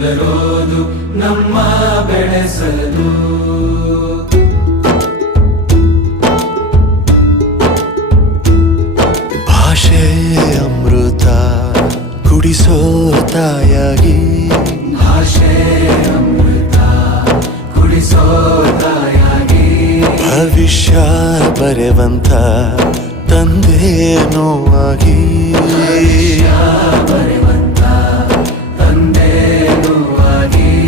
ಬೆದರೋದು ನಮ್ಮ ಬೆಳೆಸಲು ಭಾಷೆ ಅಮೃತ ಕುಡಿಸೋ ಭಾಷೆ ಅಮೃತ ಕುಡಿಸೋ ತಾಯಾಗಿ ಭವಿಷ್ಯ ಬರೆವಂತ ತಂದೆ ನೋವಾಗಿ